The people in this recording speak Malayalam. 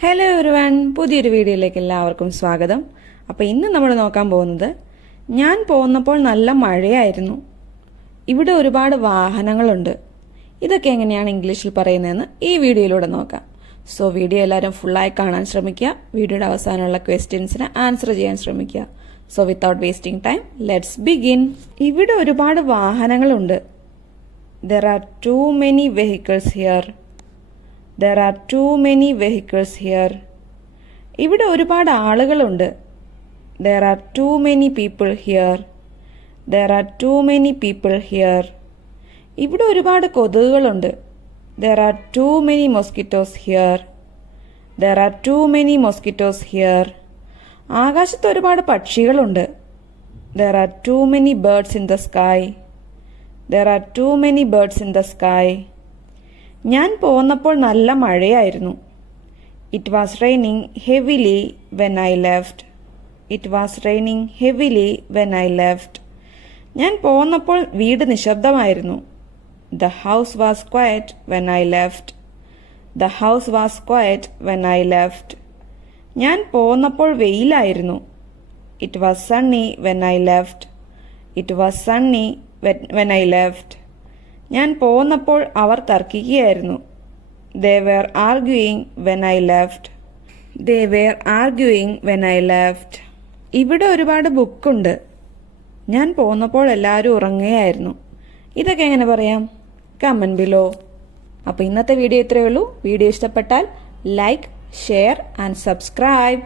ഹലോ എവരിവൺ, പുതിയൊരു വീഡിയോയിലേക്ക് എല്ലാവർക്കും സ്വാഗതം. അപ്പോൾ ഇന്ന് നമ്മൾ നോക്കാൻ പോകുന്നത്, ഞാൻ പോന്നപ്പോൾ നല്ല മഴയായിരുന്നു, ഇവിടെ ഒരുപാട് വാഹനങ്ങളുണ്ട്, ഇതൊക്കെ എങ്ങനെയാണ് ഇംഗ്ലീഷിൽ പറയുന്നതെന്ന് ഈ വീഡിയോയിലൂടെ നോക്കാം. സോ വീഡിയോ എല്ലാവരും ഫുള്ളായി കാണാൻ ശ്രമിക്കുക. വീഡിയോയുടെ അവസാനമുള്ള ക്വസ്റ്റ്യൻസിന് ആൻസർ ചെയ്യാൻ ശ്രമിക്കുക. So without wasting time, let's begin. ഇവിടെ ഒരുപാട് വാഹനങ്ങളുണ്ട്. There are too many vehicles here. There are too many vehicles here. ഇവിടെ ഒരുപാട് ആളുകളുണ്ട്. There are too many people here. There are too many people here. ഇവിടെ ഒരുപാട് കൊതുകുകളുണ്ട്. There are too many mosquitoes here. There are too many mosquitoes here. ആകാശത്ത് ഒരുപാട് പക്ഷികളുണ്ട്. There are too many birds in the sky. There are too many birds in the sky. ഞാൻ പോന്നപ്പോൾ നല്ല മഴയായിരുന്നു. It was raining heavily when I left. It was raining heavily when I left. ഞാൻ പോന്നപ്പോൾ വീട് നിശബ്ദമായിരുന്നു. The house was quiet when I left. The house was quiet when I left. ഞാൻ പോന്നപ്പോൾ വെയിലായിരുന്നു. It was sunny when I left. It was sunny when I left. ഞാൻ പോന്നപ്പോൾ അവർ തർക്കിക്കുകയായിരുന്നു. They were arguing when I left. They were arguing when I left. ഇവിടെ ഒരുപാട് ബുക്കുണ്ട്. ഞാൻ പോന്നപ്പോൾ എല്ലാവരും ഉറങ്ങുകയായിരുന്നു. ഇതൊക്കെ എങ്ങനെ പറയാം? Comment below. അപ്പോൾ ഇന്നത്തെ വീഡിയോ ഇത്രയേ ഉള്ളൂ. വീഡിയോ ഇഷ്ടപ്പെട്ടാൽ ലൈക്ക്, ഷെയർ ആൻഡ് സബ്സ്ക്രൈബ്.